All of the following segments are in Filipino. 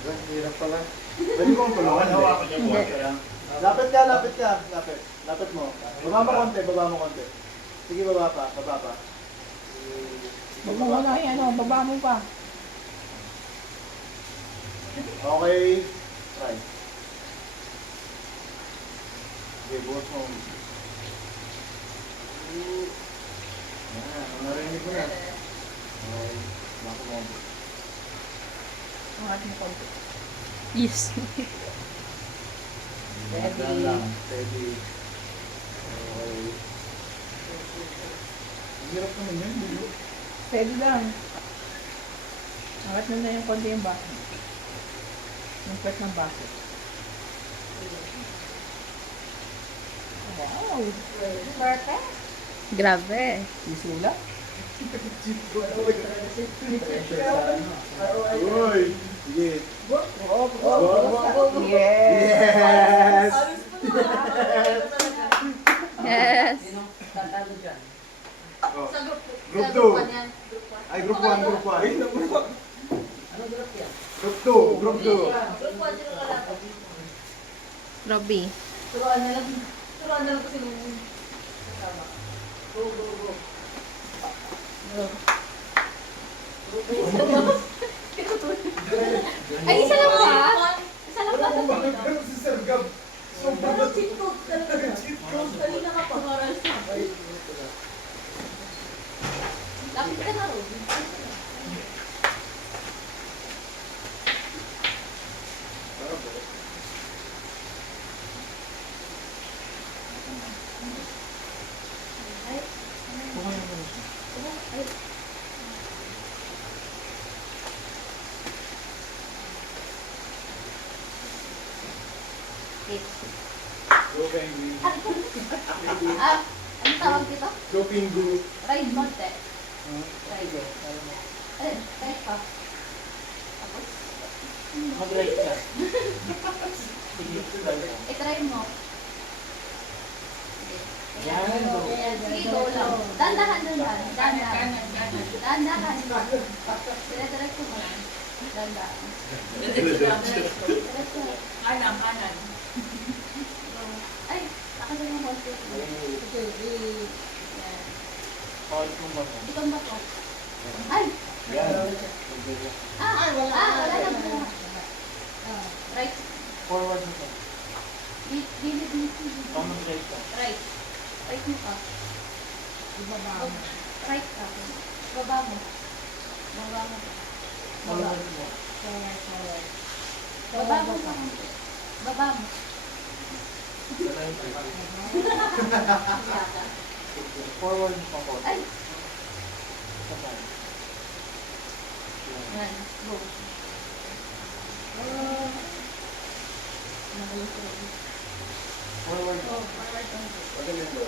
Hirap pala. Pwede kong tulungan. Hindi. Lapit ka, lapit ka. Lapit. Lapit mo. Baba mo konti, baba mo konti. Sige, baba pa, baba pa. Huwag mo na yan, baba mo pa. Okay. Try. Okay, bukas mo. Yan, narinig mo na. Okay. Bako mo. Angat mo konti. Yes. Yan lang. Steady. Okay. Ang hirap naman yun, dulo. Pwede lang. Angat mo na yung konti yung baso. Yung pwet ng baso. Wow. Perfect. Grabe. Sisula. Uy! Sige. Yes. Yes! Yes. Oh. Sa group Group sa 2. group 1 yan. Group 1. Ay, group 1, group 1. Ay, naman. Group 2, group 2. Group 1, sino ka lang? Robby. Turuan na lang. Turuan na lang kasi nung kasama. Go, go, go. Ay, isa lang ba? Isa lang ba? Bakit ganun si Sir Gab? Sobrang Parang cheat code talaga. cheat Kanina ka pa. Lapit ka na rin. Go, Penguin. Ah, ano tawag dito? Go, Pingu. Ride monte. Ride. Alin, ride pa. Tapos, Mag-right ka. i-try mo. Yan, go. Sige, go lang. Dandahan, dandahan. Dandahan. Dandahan. Dire-diretso mo lang. Dandahan. Diretso. Kanan, kanan. Ay, nakasin yung konti. Yan. Hold mo ba? Itong bato. Ay! Yan. Wala lang po. Right. Forward mo pa. Dili. Tamang right ka. Right. Right mo ka. Ibaba mo. Right ka. Baba mo. Baba mo. Forward mo. Baba mo ka. Baba mo. Forward mo pa po. Ay! Sabay. Yan. Go. Forward mo. Forward mo. Pagaling ba?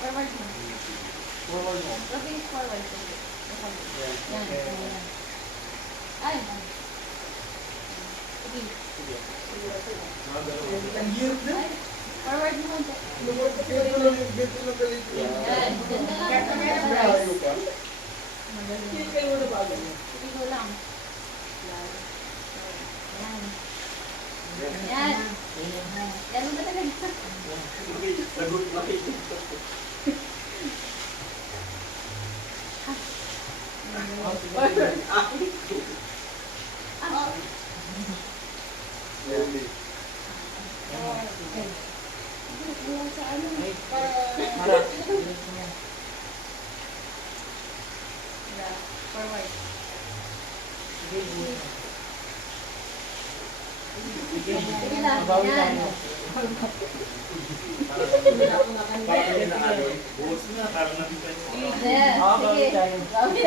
Forward mo. Forward mo. Looking forward. Yan. Yan. Okay. Ay. Sige. Sige. Ang hirap din. Ay. Forward mo konti. Ganito lang yung ganito lang galit. Yan. Ganda lang. Malayo pa. Sige, go lang. Yan. Yan. Yan mo talaga. Sagot na kayo. Ah. Yan. Wala sa ano. Harap. Yeah. Forward. Sige lang. Mabawi Yan. tayo. Parang na ano. Bukas na. Parang nabigay mo. Yes. Ah, bawi Sige. tayo. Bawi.